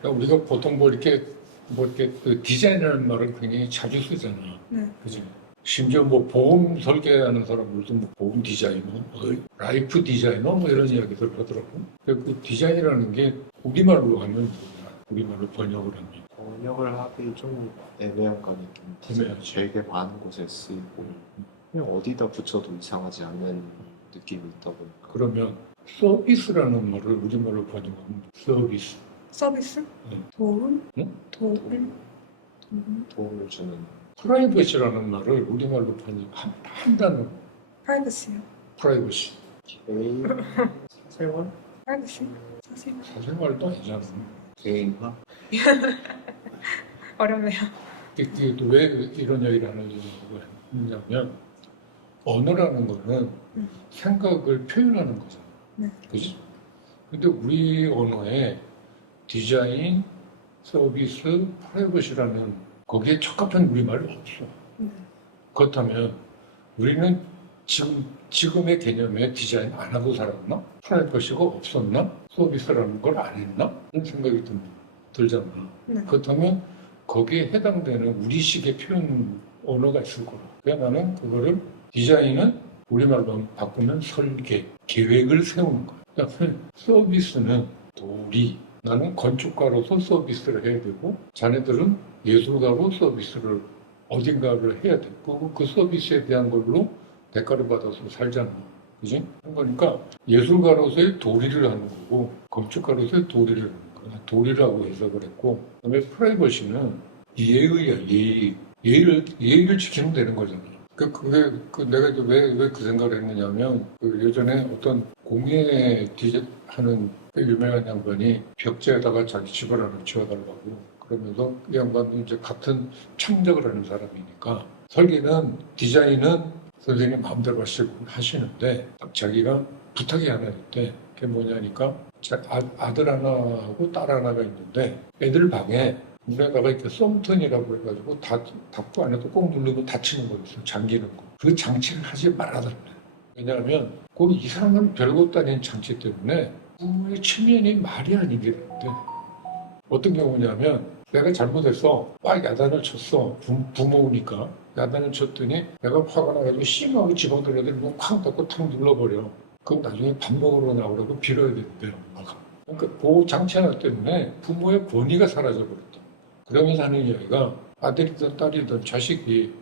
그러니까 우리가 보통 뭐 이렇게 그 디자인이라는 말을 굉장히 자주 쓰잖아. 네. 그지? 심지어 뭐 보험 설계하는 사람들도 뭐 보험 디자이너, 뭐 라이프 디자이너 뭐 이런 이야기들 하더라고. 그 디자인이라는 게 우리말로 하면 뭐야? 우리말로 번역을 하면 번역을 하기 좀 애매한 감이 있긴 한데 애매하지. 되게 많은 곳에 쓰이고 그냥 어디다 붙여도 이상하지 않는 느낌이 있다 보니까 그러면 서비스라는 말을 우리말로 번역하면 서비스. 서비스? 응. 도움? 응? 도움? 도움? 도움을 주는 프라이버시라는 말을 우리말로 번역한다는 프라이버시요. 프라이버시. 개인 사생활? 프라이버시? 사실 사생활도 아니잖아. 개인화? 어렵네요. 이게 왜 이런 이야기를 하느냐면 언어라는 거는 생각을 표현하는 거잖아. 네. 그지? 근데 우리 언어에 디자인, 서비스, 프라이버시라는 거기에 적합한 우리말이 없어. 네. 그렇다면 우리는 지금의 개념에 디자인 안 하고 살았나? 프라이버시가 없었나? 서비스라는 걸 안 했나? 이런 생각이 들잖아. 네. 그렇다면 거기에 해당되는 우리식의 표현 언어가 있을 거라. 그래서 나는 그거를 디자인은 우리말로 바꾸면 설계, 계획을 세우는 거야. 그다음에 서비스는 도리. 나는 건축가로서 서비스를 해야 되고 자네들은 예술가로 서비스를 어딘가를 해야 되고 그 서비스에 대한 걸로 대가를 받아서 살잖아. 그지? 그러니까 예술가로서의 도리를 하는 거고 건축가로서의 도리를 하는 거야. 도리라고 해석을 했고 그다음에 프라이버시는 예의야, 예의. 예의를 지키면 되는 거잖아. 내가 이제 왜 그 생각을 했느냐면, 그 예전에 어떤 공예 하는 그 유명한 양반이 벽지에다가 자기 집을 하나 지어달라고 그러면서 이 양반도 이제 같은 창작을 하는 사람이니까 설계는 디자인은 선생님 마음대로 하시는데 자기가 부탁이 하나 있대. 그게 뭐냐니까 아들 하나하고 딸 하나가 있는데 애들 방에 문에다가 이렇게 썸튼이라고 해가지고 닫고 안에도 꼭 누르고 닫히는 거 있어요. 잠기는 거. 그 장치를 하지 말아달래. 왜냐하면 그 이상한 별것도 아닌 장치 때문에 부모의 체면이 말이 아니게 되는데 어떤 경우냐면 내가 잘못해서 막 야단을 쳤어. 부모니까. 야단을 쳤더니 내가 화가 나가지고 심하고 집어들어야 문 쾅 닫고 탁 눌러버려. 그럼 나중에 밥 먹으러 나오라고 빌어야 되는데 엄마가. 그러니까 그 장치 하나 때문에 부모의 권위가 사라져버렸다. 그러면서 하는 이야기가 아들이든 딸이든 자식이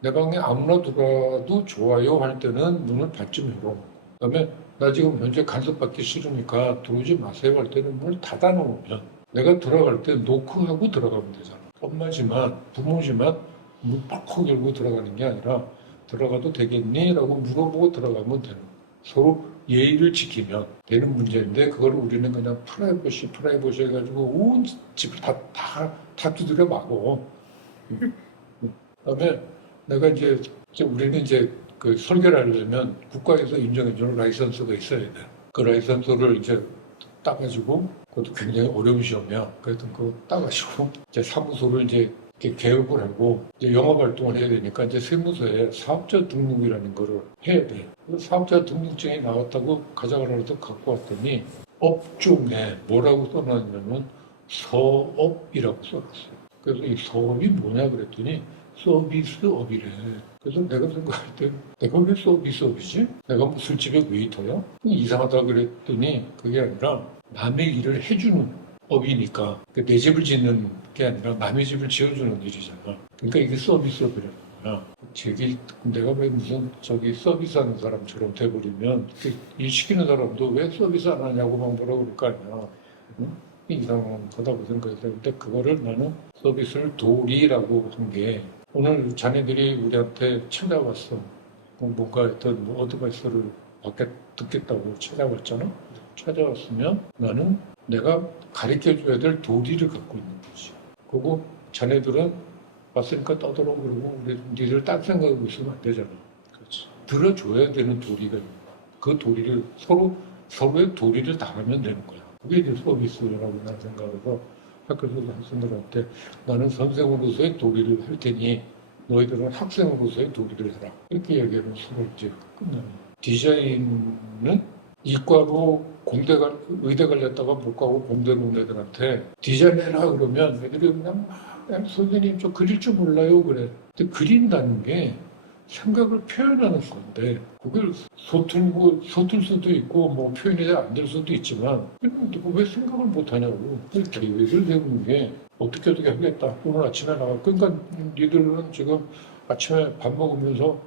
내 방에 아무나 들어와도 좋아요 할 때는 문을 반쯤 열어. 그다음에 나 지금 현재 간섭받기 싫으니까 들어오지 마세요 할 때는 문을 닫아놓으면 내가 들어갈 때 노크하고 들어가면 되잖아. 엄마지만 부모지만 문 빡빡 열고 들어가는 게 아니라 들어가도 되겠니? 라고 물어보고 들어가면 되는 거야. 서로 예의를 지키면 되는 문제인데 그걸 우리는 그냥 프라이버시 해가지고 온 집을 다 두드려 막어. 그다음에 내가 이제 우리는 이제 그 설계를 하려면 국가에서 인정해주는 라이선스가 있어야 돼. 그 라이선스를 이제 따가지고 그것도 굉장히 어려운 시험이야. 그래서 그거 따가지고 이제 사무소를 이제 이렇게 개업을 하고 이제 영업 활동을 해야 되니까 이제 세무서에 사업자 등록이라는 거를 해야 돼. 그래서 사업자 등록증이 나왔다고 가져가려고 갖고 왔더니 업종에 뭐라고 써놨냐면 서업이라고 써놨어요. 그래서 이 서업이 뭐냐 그랬더니 서비스업이래. 그래서 내가 생각할 때 내가 왜 서비스업이지? 내가 뭐 술집의 웨이터야? 이상하다 그랬더니 그게 아니라 남의 일을 해주는 업이니까 내 집을 짓는 게 아니라 남의 집을 지어주는 일이잖아. 그러니까 이게 서비스업이라는 거야. 내가 왜 무슨 서비스하는 사람처럼 돼버리면 일 시키는 사람도 왜 서비스 안 하냐고 막 뭐라 그럴 거 아니야. 응? 이상한 거다고 생각해서 근데 그거를 나는 서비스를 도리라고 한 게 오늘 자네들이 우리한테 찾아왔어. 뭔가 어떤 어드바이스를 듣겠다고 찾아왔잖아. 찾아왔으면 나는 내가 가르쳐줘야 될 도리를 갖고 있는 거지. 그리고 자네들은 왔으니까 떠들어 그러고 니들 딴 생각하고 있으면 안 되잖아. 그렇죠. 들어줘야 되는 도리가 있는 거야. 그 도리를 서로의 도리를 다하면 되는 거야. 그게 이제 서비스라고 나는 생각해서 학교에서 학생들한테 나는 선생으로서의 도리를 할 테니 너희들은 학생으로서의 도리를 해라. 이렇게 얘기하면 서로 이제 끝나는 거야. 디자인은 이과로 의대 갈렸다가 못 가고 공대 온 애들한테 디자인해라 그러면 애들이 그냥 막 선생님 저 그릴 줄 몰라요 그래. 근데 그린다는 게 생각을 표현하는 건데 그걸 서툴 수도 있고 뭐 표현이 잘 안 될 수도 있지만 누가 왜 생각을 못 하냐고. 그 계획을 세우는 게 어떻게 하겠다. 오늘 아침에 나가. 그러니까 니들은 지금 아침에 밥 먹으면서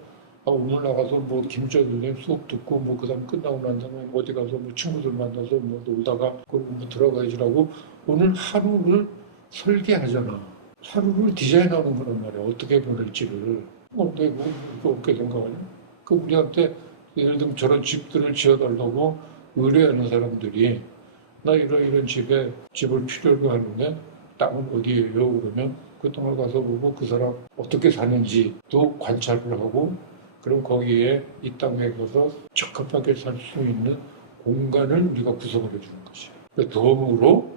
오늘 나가서 뭐 김주환 선생님 수업 듣고 뭐 그다음 끝나고 난 다음에 어디 가서 뭐 친구들 만나서 뭐 놀다가 그리고 뭐 들어가야지라고 오늘 하루를 설계하잖아. 하루를 디자인하는 거란 말이야. 어떻게 보낼지를. 근데 뭐 어떻게 생각하냐? 그 우리한테 예를 들면 저런 집들을 지어달라고 의뢰하는 사람들이 나 이런 집을 필요로 하는데 땅은 어디예요? 그러면 그 땅을 가서 보고 그 사람 어떻게 사는지도 관찰을 하고 그럼 거기에 이 땅에 가서 적합하게 살 수 있는 공간을 우리가 구성을 해주는 것이에요. 덤으로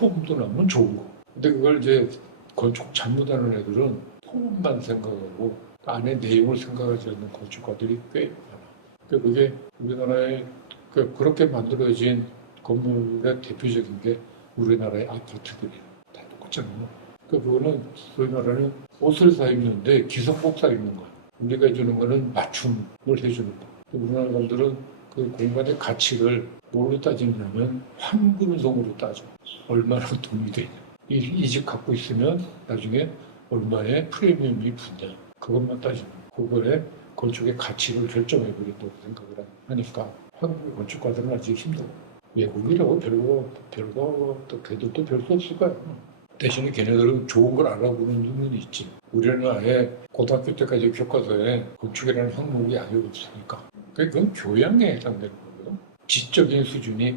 폼도 나면 좋은 거. 근데 그걸 이제 건축 잘못하는 애들은 폼만 생각하고 안에 내용을 생각하지 않는 건축가들이 꽤 많아. 그게 우리나라에 그렇게 만들어진 건물의 대표적인 게 우리나라의 아파트들이에요. 다 똑같잖아요. 그거는 우리나라는 옷을 사 입는데 기성복 사 입는 거야. 우리가 해주는 거는 맞춤을 해주는 거. 우리나라 사람들은 그 공간의 가치를 뭘로 따지냐면 환분성으로 따져. 얼마나 돈이 되냐. 이 집 갖고 있으면 나중에 얼마의 프리미엄이 붙냐. 그것만 따지면 그거에 건축의 가치를 결정해버린다고 생각을 하니까 한국 건축가들은 아직 힘들어. 외국이라고 별거 또 걔들도 별 수 없을 거야. 대신에 걔네들은 좋은 걸 알아보는 눈이 있지. 우리는 아예 고등학교 때까지 교과서에 건축이라는 항목이 아예 없으니까. 그건 교양에 해당되는 거고요. 지적인 수준이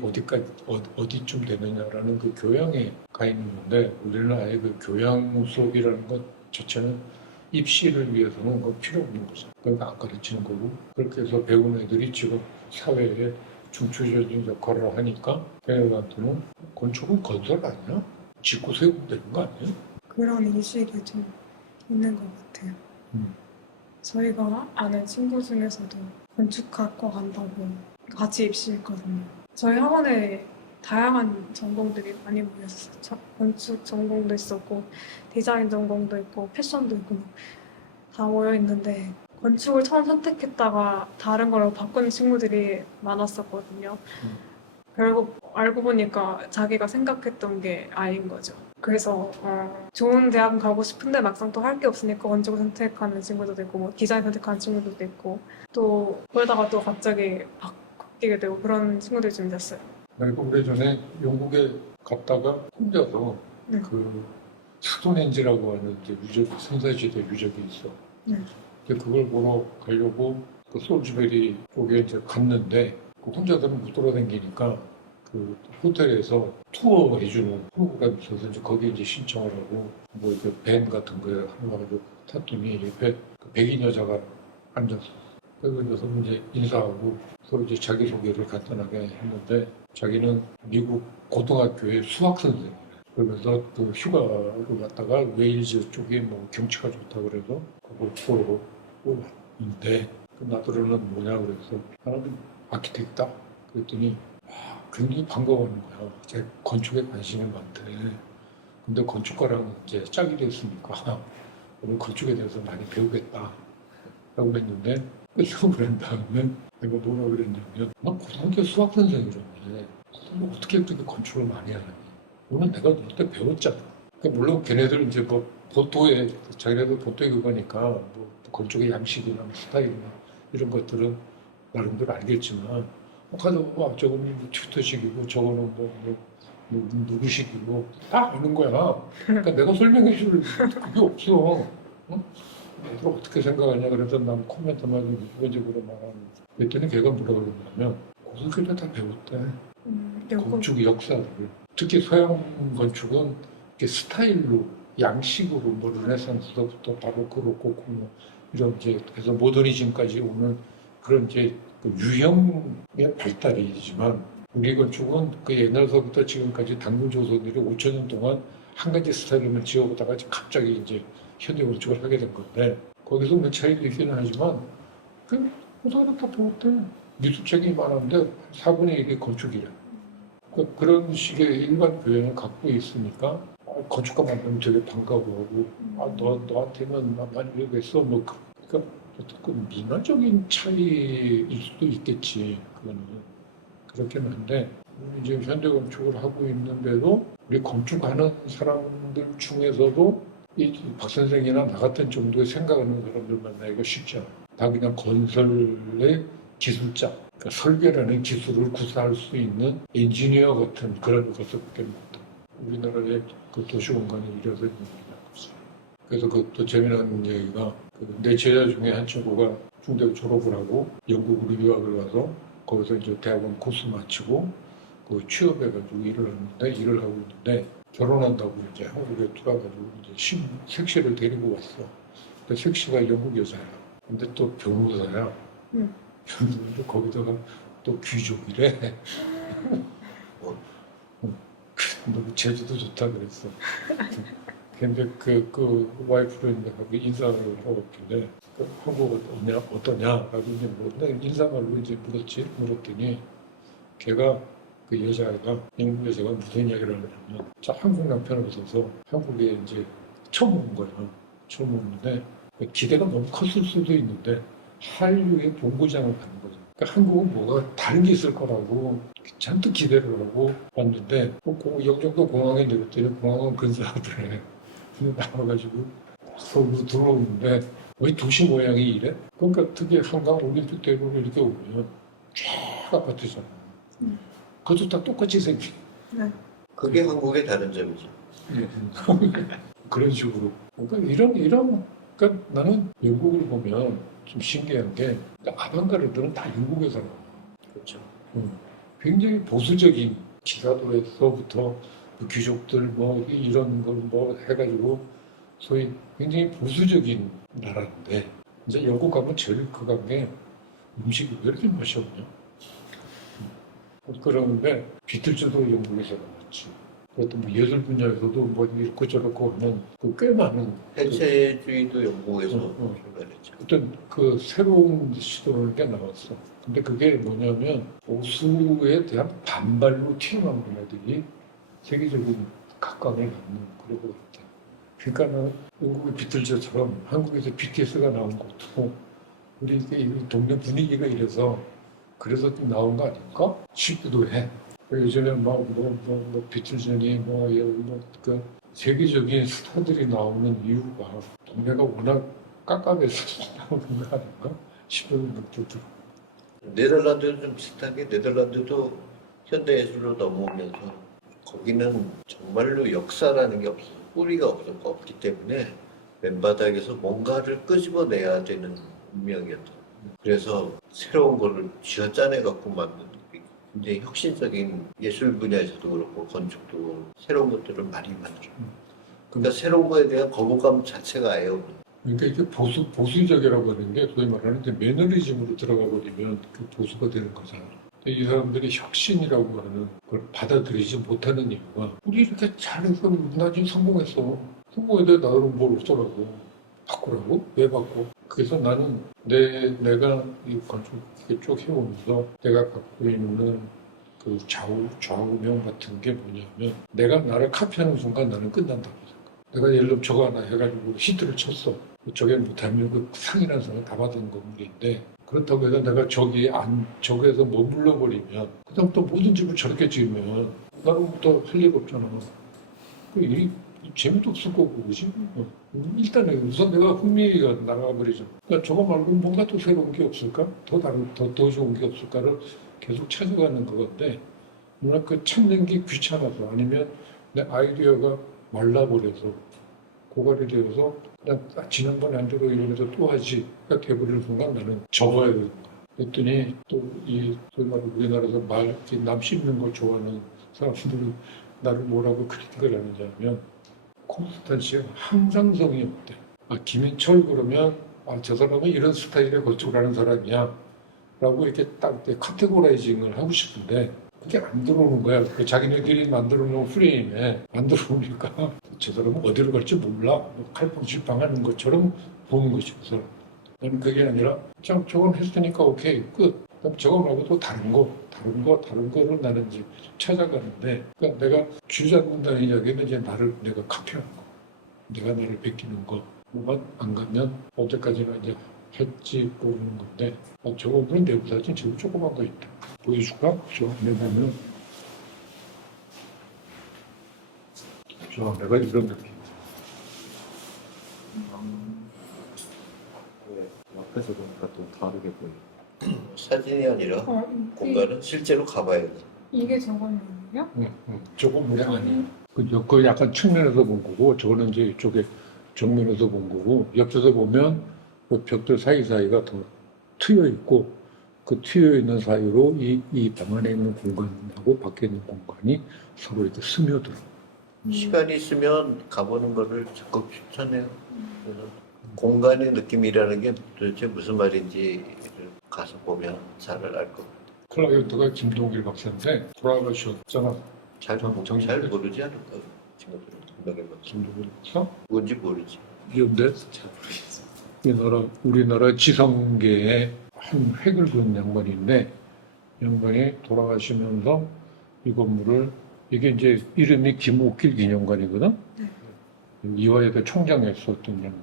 어디쯤 되느냐라는 그 교양에 가 있는 건데 우리는 아예 그 교양 수업이라는 것 자체는 입시를 위해서는 그거 필요 없는 거죠. 그러니까 안 가르치는 거고 그렇게 해서 배운 애들이 지금 사회에 중추적인 역할을 하니까 걔네들한테는 건축은 건설 아니야? 짓고 세우면 되는 거 아니에요? 그런 인식이 좀 있는 것 같아요. 저희가 아는 친구 중에서도 건축학과 간다고 같이 입시했거든요. 저희 학원에 다양한 전공들이 많이 모였었죠. 건축 전공도 있었고 디자인 전공도 있고 패션도 있고 다 모여 있는데 건축을 처음 선택했다가 다른 걸로 바꾼 친구들이 많았었거든요. 결국 알고 보니까 자기가 생각했던 게 아닌 거죠. 그래서 좋은 대학 가고 싶은데 막상 또 할 게 없으니까 건축을 선택하는 친구들도 있고 뭐 디자인 선택하는 친구들도 있고 또 그러다가 또 갑자기 바뀌게 되고 그런 친구들이 좀 있었어요. 내가 오래전에 영국에 갔다가 혼자서 네. 그 스톤헨지라고 하는 이제 선사시대 유적이 있어. 네. 근데 그걸 보러 가려고 그 솔즈베리 쪽에 이제 갔는데 그 혼자서는 못 돌아다니니까 그 호텔에서 투어 해주는 프로그램이 있어서 이제 거기에 이제 신청을 하고 뭐 이렇게 밴 같은 거에 한가지고 탔더니 옆에 그 백인 여자가 앉았어. 그래서 이제 인사하고 서로 이제 자기소개를 간단하게 했는데 자기는 미국 고등학교의 수학 선생이래. 그러면서 그 휴가를 갔다가 웨일즈 쪽에 뭐 경치가 좋다 그래서 그거 보러 왔는데 그 나더러는 뭐냐 그래서 나는 아키텍트다 그랬더니 굉장히 반가워하는 거야. 제 건축에 관심이 많대. 근데 건축가랑 이제 짝이 됐으니까 오늘 건축에 대해서 많이 배우겠다 라고 했는데 수업을 한 다음에 내가 뭐라고 그랬냐면 난 고등학교 수학 선생이라는데 뭐 어떻게 그렇게 건축을 많이 하느니 오늘 내가 너한테 배웠잖아. 그러니까 물론 걔네들 이제 뭐 보토에 자기네들 보토에 그거니까 뭐 건축의 양식이나 스타일이나 이런 것들은 나름대로 알겠지만 가서 저거는 뭐 튜터식이고 저거는 뭐 누구식이고 다 아는 거야. 그러니까 내가 설명해 줄 그게 없어. 응? 애들 어떻게 생각하냐 그래서 난 코멘트만 이거적으로 말하는 그랬더니 걔가 뭐라 그러냐면 고등학교 때 다 배웠대. 건축 역사를. 특히 서양 건축은 이렇게 스타일로 양식으로 뭐 르네상스부터 바로크로 고고 뭐 이런 이제 그래서 모더니즘까지 오는 그런 이제 그 유형의 발달이지만 우리 건축은 그 옛날서부터 지금까지 단군 조선들이 5천 년 동안 한 가지 스타일로만 지어보다가 갑자기 이제 현대 건축을 하게 된 건데 거기서 몇 차이가 있기는 하지만 그 고등학교 다 배웠대. 미술책이 많은데 4분의 1이 건축이래. 그런 식의 일반 교양을 갖고 있으니까 건축가 만나면 되게 반가워하고 너한테는 나 많이 배우겠어. 뭐 그러니까 그 문화적인 차이일 수도 있겠지. 그거는 그렇긴 한데 이제 현대 건축을 하고 있는데도 우리 건축하는 사람들 중에서도 이 박 선생이나 나 같은 정도의 생각하는 사람들 만나기가 쉽지 않아. 다 그냥 건설의 기술자, 그러니까 설계라는 기술을 구사할 수 있는 엔지니어 같은 그런 것들밖에 없다. 우리나라의 그 도시 공간이 이래서 있는 거죠. 그래서 그 또 재미난 얘기가 내 제자 중에 한 친구가 중대 졸업을 하고 영국으로 유학을 가서 거기서 이제 대학원 코스 마치고 그 취업해가지고 일을 하고 있는데 결혼한다고 이제 한국에 들어와가지고 이제 색시를 데리고 왔어. 근데 색시가 영국 여자야. 근데 또 변호사야. 근데 거기다가 또 귀족이래. 너무 제주도 좋다 그랬어. 근데 그 와이프랑 인사를 하고 있길래 한국 어떠냐라고 이제 물었는데 인사말로 이제 물었더니 걔가 그 여자가 영국 여자가 무슨 이야기를 하냐면 자 한국 남편을 없어서 한국에 이제 처음 온 거야. 처음 오는데 기대가 너무 컸을 수도 있는데 한류의 본고장을 가는 거죠. 그러니까 한국은 뭐가 다른 게 있을 거라고 잔뜩 기대를 하고 왔는데 영종도 공항에 내렸더니 공항은 근사하더래. 근데 나와가지고 서울로 들어오는데 왜 도시 모양이 이래? 그러니까 특히 한강 올림픽 대로를 이렇게 오면 쫙 아파트잖아. 그것도 다 똑같이 생긴. 네. 그게 한국의 다른 점이죠. 그런 식으로. 그러니까 그러니까 나는 영국을 보면 좀 신기한 게 아방가르드는 다 영국에서 나와. 그렇죠. 굉장히 보수적인 기사도에서부터 그 귀족들 뭐 이런 걸 뭐 해가지고 소위 굉장히 보수적인 나라인데 이제 영국 가면 제일 그간 게 음식이 왜 이렇게 맛이 없냐? 그러는데 비틀즈도 영국에서 나왔지. 그것도 뭐 예술 분야에서도 뭐 이렇고 저렇고 하는 꽤 많은 해체주의도 영국에서 출발했죠. 어떤 그 새로운 시도를 게 나왔어. 근데 그게 뭐냐면 보수에 대한 반발로 튀어나온 애들이 세계적인 각광을 받는 그런 것 같아. 그러니까는 영국의 비틀즈처럼 한국에서 BTS가 나온 것도 우리 이 동네 분위기가 이래서 그래서 좀 나온 거 아닐까 싶기도 해. 요즘에 비틀즈니 그 세계적인 스타들이 나오는 이유가 동네가 워낙 깝깝해서 나오는 거 아닌가 싶은 것도 들어. 네덜란드는 좀 비슷하게 네덜란드도 현대예술로 넘어오면서 거기는 정말로 역사라는 게 없어. 뿌리가 없기 때문에 맨바닥에서 뭔가를 끄집어내야 되는 운명이었다. 그래서 새로운 거를 쥐어짜내 갖고 만든 굉장히 혁신적인 예술 분야에서도 그렇고 건축도 그렇고 새로운 것들을 많이 만들어. 그러니까 새로운 거에 대한 거부감 자체가 아예 없는. 그러니까 이게 보수적이라고 하는 게 소위 말하는 이제 매너리즘으로 들어가 버리면 그 보수가 되는 거잖아. 근데 이 사람들이 혁신이라고 하는 걸 받아들이지 못하는 이유가 우리 이렇게 잘해서 나 지금 성공했는데 나는 뭘 어쩌라고 바꾸라고? 왜 바꿔? 그래서 나는 내가 이 건축 쭉 해오면서 내가 갖고 있는 그 좌우명 같은 게 뭐냐면 내가 나를 카피하는 순간 나는 끝난다고 생각해. 내가 예를 들면 저거 하나 해가지고 히트를 쳤어. 저게 못하면 그 상이라는 상을 다 받은 건물인데 그렇다고 해서 내가 저기에서 머물러 버리면 그다음 또 모든 집을 저렇게 지으면 나는 또 할 일 없잖아. 그 재미도 없을 거고 그지? 일단은 우선 내가 흥미가 나가버리죠. 그러니까 저거 말고 뭔가 또 새로운 게 없을까? 더 좋은 게 없을까를 계속 찾아가는 건데 누나 그 찾는 게 귀찮아서 아니면 내 아이디어가 말라버려서 고갈이 되어서 그냥 지난번에 안 되고 이러면서 또 하지가 돼버리는 순간 나는 접어야 되는 거야. 그랬더니 또 소위 말해 우리나라에서 남 씹는 걸 좋아하는 사람들은 나를 뭐라고 크리틱을 하느냐면 콘스탄시가 항상성이 없대. 김인철 그러면 저 사람은 이런 스타일의 건축을 하는 사람이야 라고 이렇게 딱 카테고라이징을 하고 싶은데 그게 안 들어오는 거야. 자기네들이 만들어 놓은 프레임에 안 들어오니까 저 사람은 어디로 갈지 몰라. 칼빵실빵하는 것처럼 보는 거지. 그래서 나는 그게 아니라 저건 했으니까 오케이 끝. 그럼 저거 말고 또 다른 거를 나는 이제 찾아가는데, 그러니까 내가 주저앉는다는 이야기는 이제 내가 카피하는 거, 내가 나를 베끼는 거만 안 가면 어제까지나 이제 했지 모르는 건데, 저거 보면 내부 사진 지금 조그만 거 있다. 보여줄까? 저 안에 보면, 저 내가 이런 느낌. 앞에서 보니까 또 다르게 보여요. 사진이 아니라 공간은 실제로 가봐야 돼. 이게 저거는요? 저거 모양 아니에요. 그 약간 측면에서 본 거고, 저거는 이제 이쪽에 정면에서 본 거고, 옆에서 보면 그 벽들 사이사이가 더 트여 있고, 그 트여 있는 사이로 이 방 안에 있는 공간하고 밖에 있는 공간이 서로 이렇게 스며들어. 시간이 있으면 가보는 거를 적극 추천해요. 그래서 공간의 느낌이라는 게 도대체 무슨 말인지 가서 보면 잘 알 것 같아요. 클라이언트가 김동길 박사인데 돌아가셨잖아. 잘 정신을 모르지 않을까? 친구들은 금방에 맞죠. 김동길 박사? 뭔지 모르지. 그런데 잘 모르겠어요. 우리나라 지성계의 한 획을 그은 양반인데, 양반이 돌아가시면서 이 건물을, 이게 이제 이름이 김옥길 기념관이거든? 네. 이화여대 총장이었었던 양반.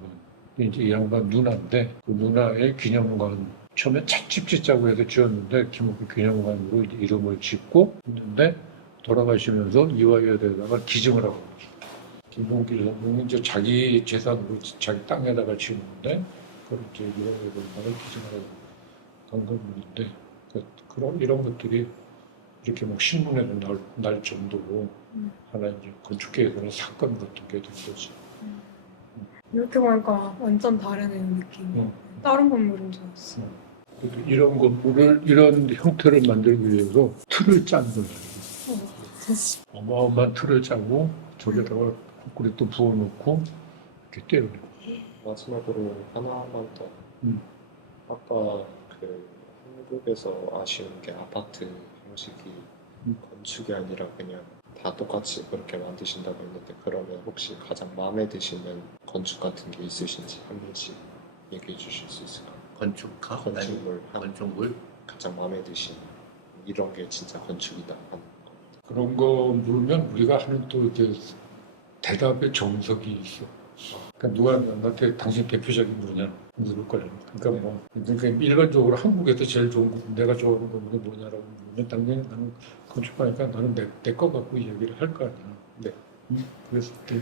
이제 이 양반 누나인데, 그 누나의 기념관, 처음에 찻집 짓자고 해서 지었는데, 김옥길 기념관으로 이제 이름을 짓고 있는데, 돌아가시면서 이화여대에다가 기증을 하고 있어요. 김동길 선생은 이제 자기 재산으로 자기 땅에다가 지었는데, 그걸 이제 이화여대에다가 기증을 하고 간 건물인데, 그런 이런 것들이 이렇게 막 신문에도 날 정도로 하나 이제 건축계에서는 사건 같은 게 된 거지. 이렇게 보니까 완전 다르네요, 느낌이. 다른 건물인 줄 알았어. 그래서 이런 건물을, 이런 형태를 만들기 위해서 틀을 짠 거예요. 어마어마한 틀을 짜고 저기다가 콘크리트 부어놓고 이렇게 때려요. 마지막으로 하나만 더. 아까 그 한국에서 아쉬운 게 아파트 형식이 건축이 아니라 그냥 다 똑같이 그렇게 만드신다고 했는데, 그러면 혹시 가장 마음에 드시는 건축 같은 게 있으신지 한 번씩 얘기해 주실 수 있을까요? 건축가? 건축물 한 건축물? 가장 마음에 드시는 이런 게 진짜 건축이다 하는 거. 그런 거 물으면 우리가 하는 또 이제 대답의 정석이 있어. 그러니까 누가 나한테 당신 대표적인 뭐냐 물을 거야. 그러니까 그러니까 일반적으로 한국에서 제일 좋은 거, 내가 좋아하는 건물이 뭐냐라고 물으면 당연히 나는 건축가니까 나는 내 거 갖고 얘기를 할 거 아니야. 네. 그래서 또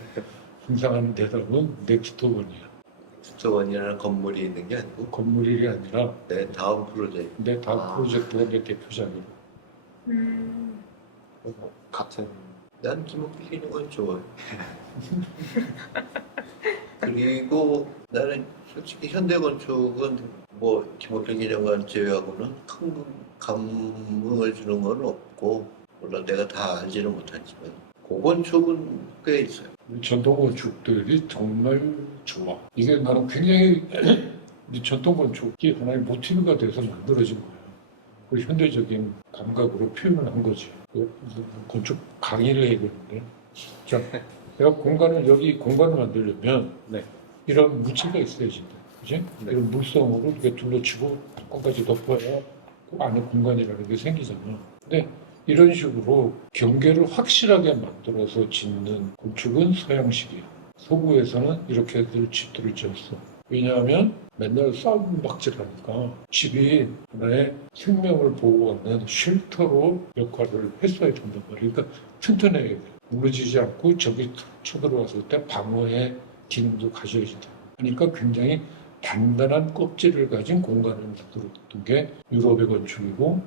항상 하는 대답은 넥스트 원이야. 수도원이라는 건물이 있는 게 아니고 건물이 아니라 내 다음 프로젝트. 내 다음 프로젝트가 내 대표작이고. 같은 난 김옥길 있는 건 좋아해. 그리고 나는 솔직히 현대 건축은 뭐 김옥길 기념관 제외하고는 큰 감흥을 주는 건 없고, 물론 내가 다 알지는 못하지만 고건축은 꽤 있어요. 전통 건축들이 정말 좋아. 이게 나는 굉장히 이 전통 건축이 하나의 모티브가 돼서 만들어진 거야. 그리고 현대적인 감각으로 표현을 한 거지. 건축 강의를 해야겠는데. 자, 내가 여기 공간을 만들려면 네. 이런 물체가 있어야 된다. 그지? 네. 이런 물성으로 이렇게 둘러치고 뚜껑까지 덮어야 그 안에 공간이라는 게 생기잖아. 근데 이런 식으로 경계를 확실하게 만들어서 짓는 건축은 서양식이야. 서구에서는 이렇게들 집들을 지었어. 왜냐하면 맨날 싸움박질하니까 집이 하나의 생명을 보호하는 쉘터로 역할을 했어야 된단 말이야. 그러니까 튼튼해야 돼. 무너지지 않고 적이 쳐들어왔을 때 방어의 기능도 가져야 된다. 그러니까 굉장히 단단한 껍질을 가진 공간을 만들었던 게 유럽의 건축이고,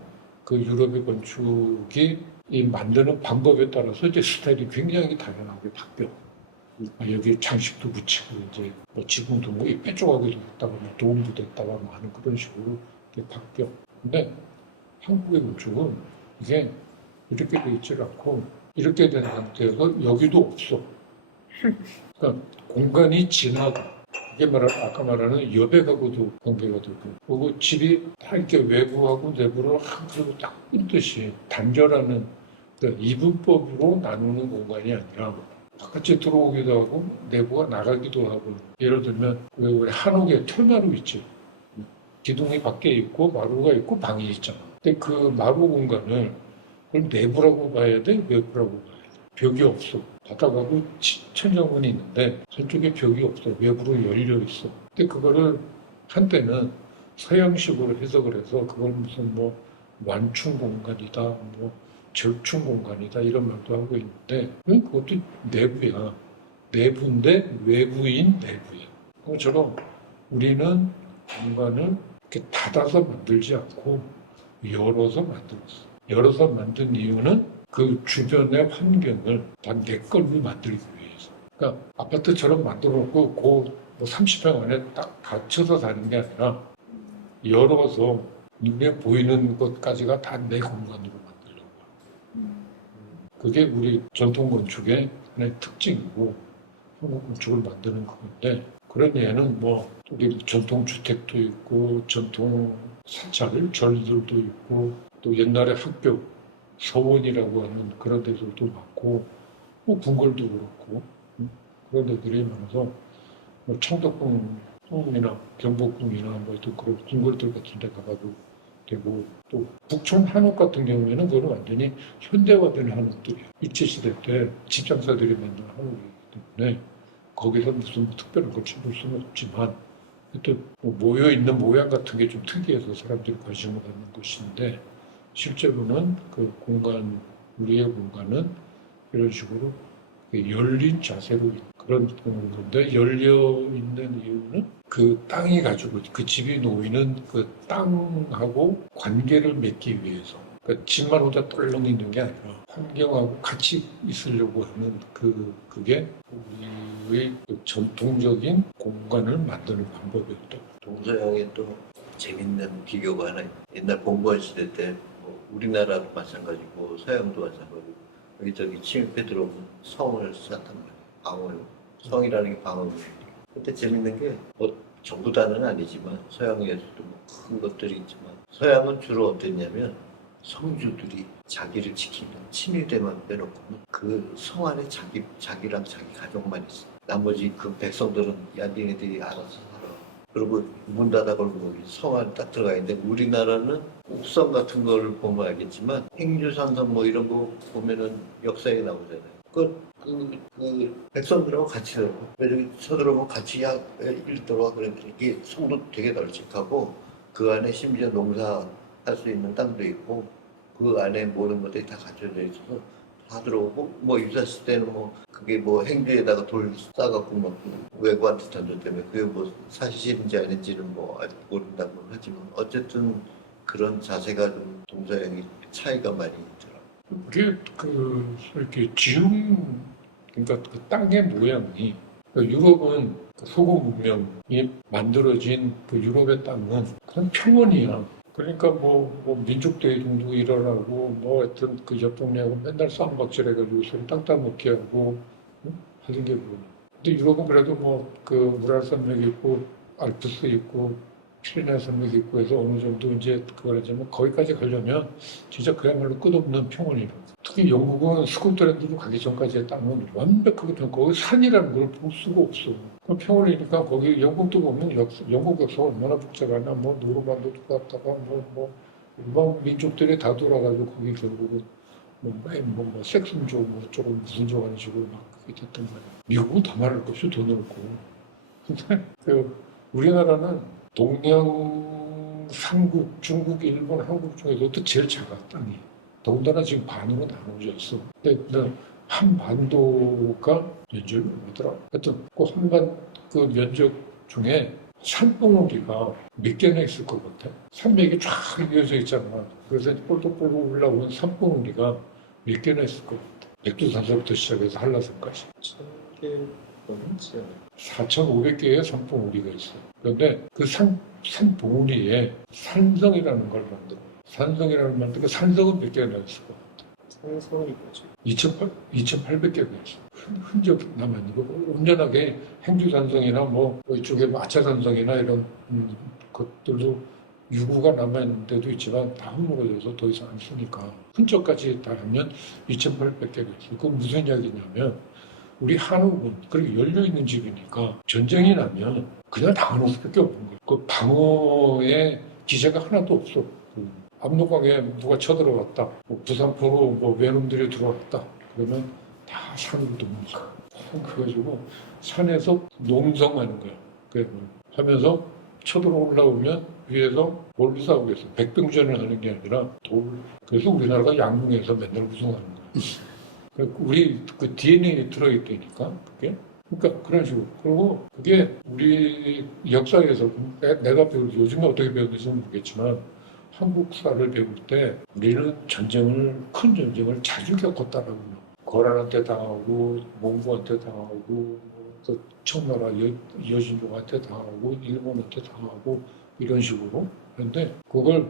그 유럽의 건축이 이 만드는 방법에 따라서 이제 스타일이 굉장히 다양하게 바뀌어. 여기 장식도 붙이고, 이제 뭐 지붕도 뭐 빼쪽하기도 했다가 뭐 도움도 됐다가 뭐 하는 그런 식으로 이렇게 바뀌어. 근데 한국의 건축은 이게 이렇게 돼 있지 않고 이렇게 된 상태에서 여기도 없어. 그러니까 공간이 지나고, 이게 아까 말하는 여백하고도 관계가 되고, 그리고 집이 다 이렇게 외부하고 내부를 한 그릇 딱 끊듯이 단절하는, 그러니까 이분법으로 나누는 공간이 아니라 바깥에 들어오기도 하고 내부가 나가기도 하고. 예를 들면 왜 우리 한옥에 털마루 있지. 기둥이 밖에 있고 마루가 있고 방이 있잖아. 근데 그 마루 공간을 그걸 내부라고 봐야 돼? 외부라고 봐야 돼? 벽이 없어. 바닥하고 천정문이 있는데 한쪽에 벽이 없어. 외부로 열려 있어. 근데 그거를 한때는 서양식으로 해석을 해서 그걸 무슨 뭐 완충 공간이다, 뭐 절충 공간이다 이런 말도 하고 있는데 그것도 내부야. 내부인데 외부인 내부야. 그것처럼 우리는 공간을 이렇게 닫아서 만들지 않고 열어서 만들었어. 열어서 만든 이유는 그 주변의 환경을 다 내 걸로 만들기 위해서. 그러니까 아파트처럼 만들어 놓고 그 30평 안에 딱 갇혀서 사는 게 아니라 열어서 눈에 보이는 것까지가 다 내 공간으로 만들려고. 그게 우리 전통 건축의 하나의 특징이고 한국 건축을 만드는 건데 그런 예는 뭐 우리 전통 주택도 있고 전통 사찰 절들도 있고 또 옛날에 학교 서원이라고 하는 그런 데들도 많고 뭐 궁궐도 그렇고 그런 데들이 많아서 뭐 청덕궁이나 경복궁이나 뭐또 그런 궁궐들 같은 데 가봐도 되고 또 북촌 한옥 같은 경우에는 그거는 완전히 현대화된 한옥들이에요. 일제시대 때 집장사들이 만든 한옥이기 때문에 거기서 무슨 특별한 걸 찾을 수는 없지만 하여튼 뭐 모여있는 모양 같은 게 좀 특이해서 사람들이 관심을 갖는 것인데 실제로는 그 공간, 우리의 공간은 이런 식으로 열린 자세로 그런 건데 열려 있는 이유는 그 땅이 가지고 그 집이 놓이는 그 땅하고 관계를 맺기 위해서 그러니까 집만 혼자 떨렁 있는 게 아니라 환경하고 같이 있으려고 하는 그게 우리의 그 전통적인 공간을 만드는 방법이었다. 동서양에 또 재밌는 비교가 하나 있어요. 옛날 봉건 시대 때 뭐 우리나라도 마찬가지고 서양도 마찬가지고 여기저기 침입해 들어오면 성을 쌓단 말이에요. 방어용. 성이라는 게 방어용이에요. 근데 재밌는 게 뭐 전부 다는 아니지만 서양에서도 뭐 큰 것들이 있지만 서양은 주로 어땠냐면 성주들이 자기를 지키는 친위대만 빼놓고는 그 성 안에 자기랑 자기 가족만 있어. 나머지 그 백성들은 야 니네들이 알아서 살아. 그리고 문 닫아 걸고 성 안에 딱 들어가 있는데 우리나라는 옥성 같은 걸 보면 알겠지만 행주산성 뭐 이런 거 보면은 역사에 나오잖아요. 그 백성들하고 같이 들어가고 여기 서들어오면 같이 일도록 그랬는데 이게 성도 되게 널찍하고 그 안에 심지어 농사할 수 있는 땅도 있고 그 안에 모든 것들이 다 갖춰져 있어서 다 들어오고 뭐 입사했을 때는 뭐 그게 뭐 행주에다가 돌 싸갖고 막 외부한테 던졌다며 그게 뭐 사실인지 아닌지는 뭐 아직 모른다고 하지만 어쨌든 그런 자세가 좀 동서양이 차이가 많이 있더라고요. 그게 이렇게 지형 그러니까 그 땅의 모양이 유럽은 소금 문명이 만들어진 그 유럽의 땅은 그냥 평원이야. 그러니까 뭐 민족 대동도 일어나고 뭐 하여튼 그 옆 동네하고 맨날 싸움박질 해가지고 서로 땅 따먹게 하고 하는 게 뭐야. 근데 유럽은 그래도 뭐 그 우랄산맥 있고 알프스 있고 피레네 산맥 있고 해서 어느 정도 이제 그걸 하지만 거기까지 가려면 진짜 그야말로 끝없는 평원이라고. 특히 영국은 스코틀랜드로 가기 전까지의 땅은 완벽하게 평원. 거기 산이라는 걸 볼 수가 없어. 그 평원이니까 거기 영국도 보면 영국 역사가 얼마나 복잡하냐. 뭐 노르만도도 갔다가 뭐 일반 민족들이 다 돌아가지고 거기 결국은 뭐 섹슨족 뭐 조금 무슨 족 하는 식으로 막 그게 됐단 말이야. 미국은 더 말할 것이 더 넓고. 근데 우리나라는 동양 삼국, 중국, 일본, 한국 중에서도 제일 작아 땅이. 더군다나 지금 반으로 나눠져 있어. 근데 한반도가 면적이 뭐더라? 하여튼 그 한반 그 면적 중에 산봉우리가 몇 개나 있을 것 같아. 산맥이 쫙 이어져 있잖아. 그래서 볼록볼록 올라오는 산봉우리가 몇 개나 있을 것 같아. 백두산서부터 시작해서 한라산까지. 1000개 넘지 않아요? 4,500개의 산봉우리가 있어. 그런데 그 산봉우리에 산성이라는 걸 만들어. 산성이라는 걸 만들고 산성은 몇 개나 있을 것 같아. 산성이 뭐지? 2,800개가 있어. 흔적 남아있는 거. 온전하게 행주산성이나 뭐 이쪽에 아차산성이나 이런 것들도 유구가 남아있는 데도 있지만 다 흙먹어져서 더 이상 안 쓰니까 흔적까지 다 하면 2,800개가 있어. 그건 무슨 이야기냐면 우리 한옥은 그렇게 열려있는 집이니까 전쟁이 나면 그냥 당할 수밖에 없는 거예요. 그 방어의 기세가 하나도 없어. 그 압록강에 누가 쳐들어왔다. 뭐 부산포로 뭐 외놈들이 들어왔다. 그러면 다 산으로 도망가. 그래가지고 산에서 농성하는 거야. 그 하면서 쳐들어 올라오면 위에서 뭘 싸우겠어. 백병전을 하는 게 아니라 돌. 그래서 우리나라가 양궁에서 맨날 우승하는 거야. 우리 그 DNA에 들어있다니까 그게. 그러니까 그런 식으로. 그리고 그게 우리 역사에서 내가 배울 요즘에 어떻게 배우는지 모르겠지만 한국사를 배울 때 우리는 큰 전쟁을 자주 겪었다라고요. 거란한테 당하고 몽고한테 당하고 또 청나라 여진족한테 당하고 일본한테 당하고 이런 식으로. 그런데 그걸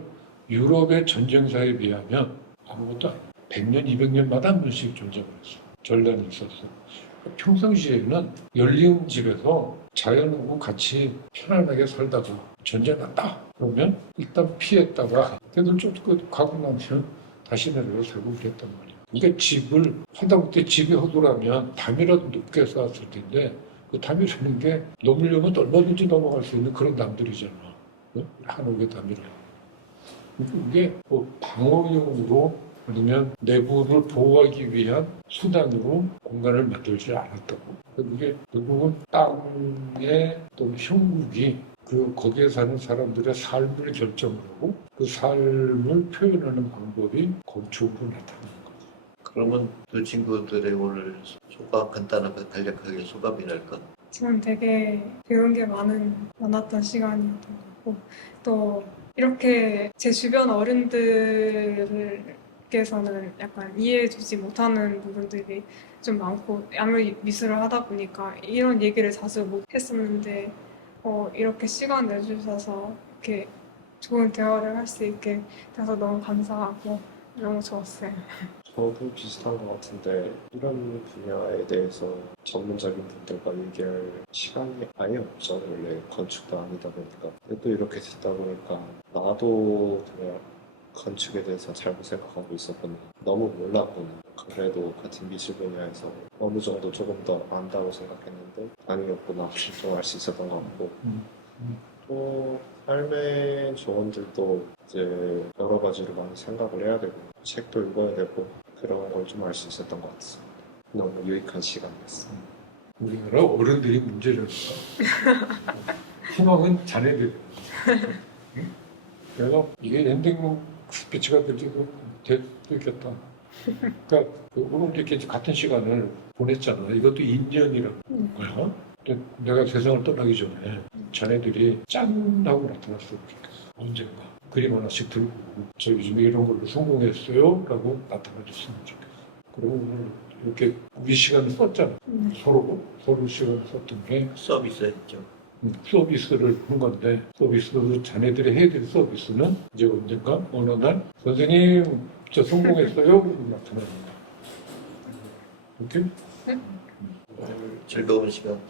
유럽의 전쟁사에 비하면 아무것도 아니에요. 100년, 200년마다 한 번씩 전쟁을 했어. 전란이 있었어. 평상시에는 열린 집에서 자연하고 같이 편안하게 살다가 전쟁 났다. 그러면 일단 피했다가 걔들 좀 가고 나면 다시 내려서 살고 그랬단 말이야. 그러니까 집을 하다못해 집이 허술하면 담이라도 높게 쌓았을 텐데 그 담이라는 게 넘으려면 얼마든지 넘어갈 수 있는 그런 담들이잖아. 한옥의 담이라. 이게 뭐 방어용으로 아니면 내부를 보호하기 위한 수단으로 공간을 만들지 않았다고. 그게 결국은 땅의 또 형국이 거기에 사는 사람들의 삶을 결정을 하고 그 삶을 표현하는 방법이 건축으로 나타나는 거죠. 그러면 두 친구들의 오늘 소감 간단하게 간략하게 소감이랄까? 저는 되게 배운 게 많았던 시간이었던 것 같고 또 이렇게 제 주변 어른들께서는 약간 이해해주지 못하는 부분들이 좀 많고 아무리 미술을 하다 보니까 이런 얘기를 자주 못 했었는데 이렇게 시간 내주셔서 이렇게 좋은 대화를 할 수 있게 돼서 너무 감사하고 너무 좋았어요. 저도 비슷한 것 같은데 이런 분야에 대해서 전문적인 분들과 얘기할 시간이 아예 없죠. 원래 건축도 아니다 보니까. 근데 또 이렇게 듣다 보니까 나도 그냥 건축에 대해서 잘못 생각하고 있었구나. 너무 몰랐구나. 그래도 같은 미술 분야에서 어느 정도 조금 더 안다고 생각했는데 아니었구나. 좀 알 수 있었던 것 같고 또 삶의 조언들도 이제 여러 가지로 많이 생각을 해야 되고 책도 읽어야 되고 그런 걸 좀 알 수 있었던 것 같습니다. 너무 유익한 시간이었어요. 우리나라 어른들이 문제라니까. 희망은 자네들. 응? 그래서 이게 엔딩 스피치가 될지도 됐겠다. 그러니까 오늘 이렇게 같은 시간을 보냈잖아. 이것도 인연이라는 거야. 근데 내가 세상을 떠나기 전에 자네들이 짠 하고 나타났으면 좋겠어. 언젠가 그림 하나씩 들고 저 요즘에 이런 걸로 성공했어요 라고 나타나줬으면 좋겠어. 그리고 오늘 이렇게 우리 시간을 썼잖아. 서로 시간을 썼던 게 서비스 했죠. 서비스를 한 건데 서비스로 자네들이 해야 될 서비스는 이제 언젠가 어느 날 선생님 저 성공했어요 라고 나타나는 거야. 오케이? 즐거운 시간.